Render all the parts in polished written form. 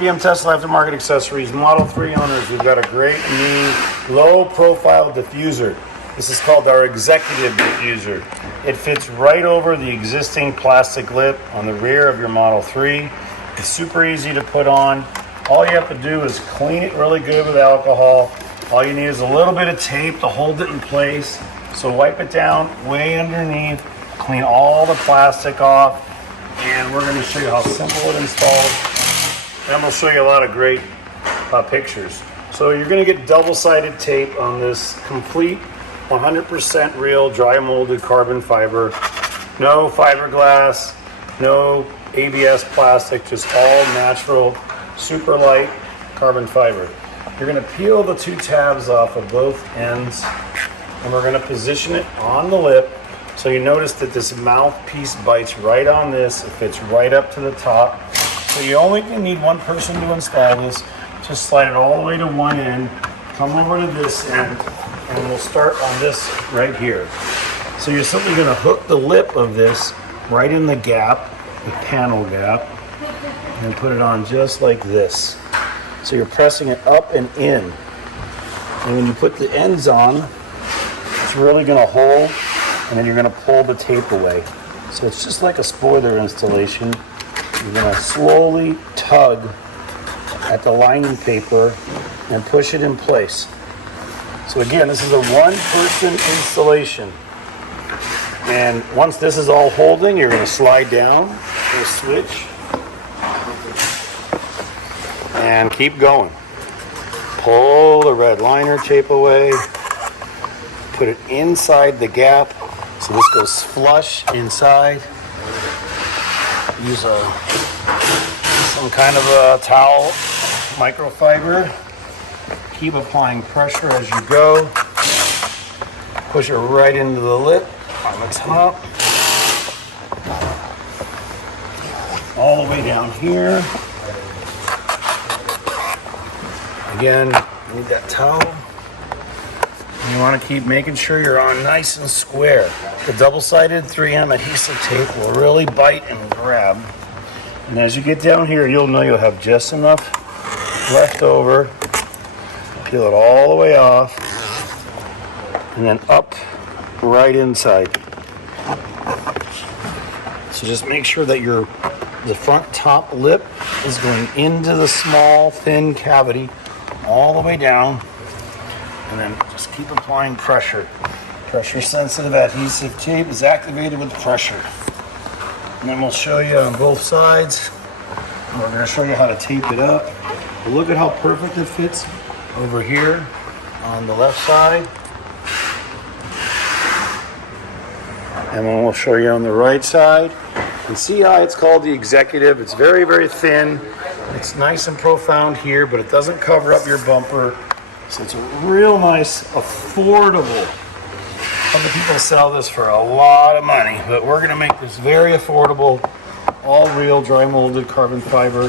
RPM Tesla Aftermarket Accessories, Model 3 owners, we've got a great new low-profile diffuser. This is called our Executive Diffuser. It fits right over the existing plastic lip on the rear of your Model 3. It's super easy to put on. All you have to do is clean it really good with alcohol. All you need is a little bit of tape to hold it in place. So wipe it down way underneath, clean all the plastic off, and we're going to show you how simple it installs. And we'll show you a lot of great pictures. So you're going to get double-sided tape on this complete 100% real dry molded carbon fiber. No fiberglass, no ABS plastic, just all natural, super light carbon fiber. You're going to peel the two tabs off of both ends, and we're going to position it on the lip. So you notice that this mouthpiece bites right on this. It fits right up to the top. So you only need one person to install this. Just slide it all the way to one end, come over to this end, and we'll start on this right here. So you're simply going to hook the lip of this right in the gap, the panel gap, and put it on just like this. So you're pressing it up and in. And when you put the ends on, it's really going to hold, and then you're going to pull the tape away. So it's just like a spoiler installation. You're going to slowly tug at the lining paper and push it in place. So again, this is a one-person installation. And once this is all holding, you're going to slide down the switch and keep going. Pull the red liner tape away. Put it inside the gap so this goes flush inside. Use some kind of a towel, microfiber. Keep applying pressure as you go. Push it right into the lip on the top. All the way down here. Again, you need that towel. And you want to keep making sure you're on nice and square. The double-sided 3M adhesive tape will really bite and grab. And as you get down here, you'll know you'll have just enough left over. Peel it all the way off. And then up right inside. So just make sure that the front top lip is going into the small, thin cavity all the way down. And then just keep applying pressure. Pressure-sensitive adhesive tape is activated with pressure. And then we'll show you on both sides. And we're going to show you how to tape it up. But look at how perfect it fits over here on the left side. And then we'll show you on the right side. And see how it's called the Executive. It's very, very thin. It's nice and profound here, but it doesn't cover up your bumper. So it's a real nice, affordable. Other people sell this for a lot of money, but we're going to make this very affordable, all real dry molded carbon fiber.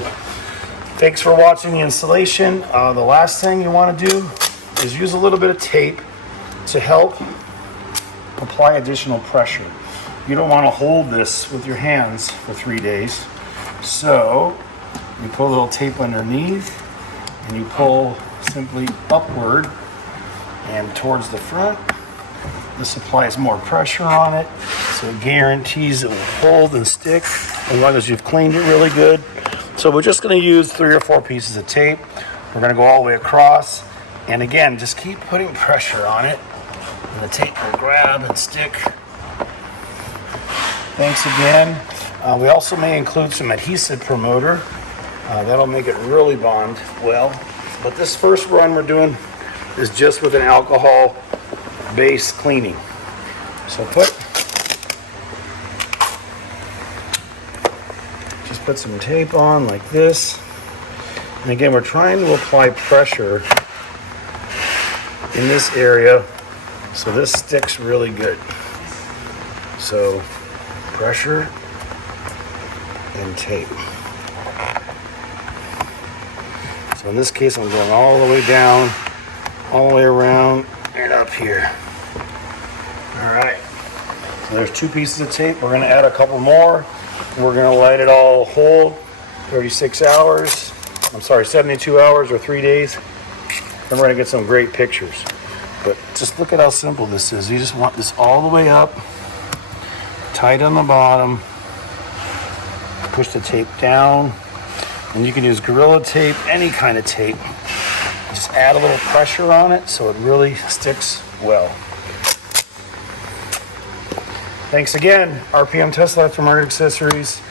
Thanks for watching the installation. The last thing you want to do is use a little bit of tape to help apply additional pressure. You don't want to hold this with your hands for 3 days. So you put a little tape underneath and you pull simply upward and towards the front. This applies more pressure on it, so it guarantees it will hold and stick as long as you've cleaned it really good. So we're just going to use 3 or 4 pieces of tape. We're going to go all the way across, and again, just keep putting pressure on it, and the tape will grab and stick. Thanks again. We also may include some adhesive promoter. That'll make it really bond well. But this first run we're doing is just with an alcohol base cleaning. So just put some tape on like this. And again, we're trying to apply pressure in this area so this sticks really good. So pressure and tape. So in this case, I'm going all the way down, all the way around, and up here. All right. So there's 2 pieces of tape. We're going to add a couple more. We're going to let it all hold 36 hours. I'm sorry, 72 hours or 3 days, then we're gonna get some great pictures. But just look at how simple this is. You just want this all the way up, tight on the bottom, push the tape down, and you can use Gorilla Tape, any kind of tape. Just add a little pressure on it so it really sticks well. Thanks again, RPM Tesla Aftermarket Accessories.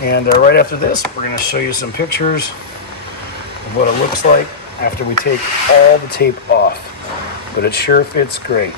And right after this, we're going to show you some pictures of what it looks like after we take all the tape off. But it sure fits great.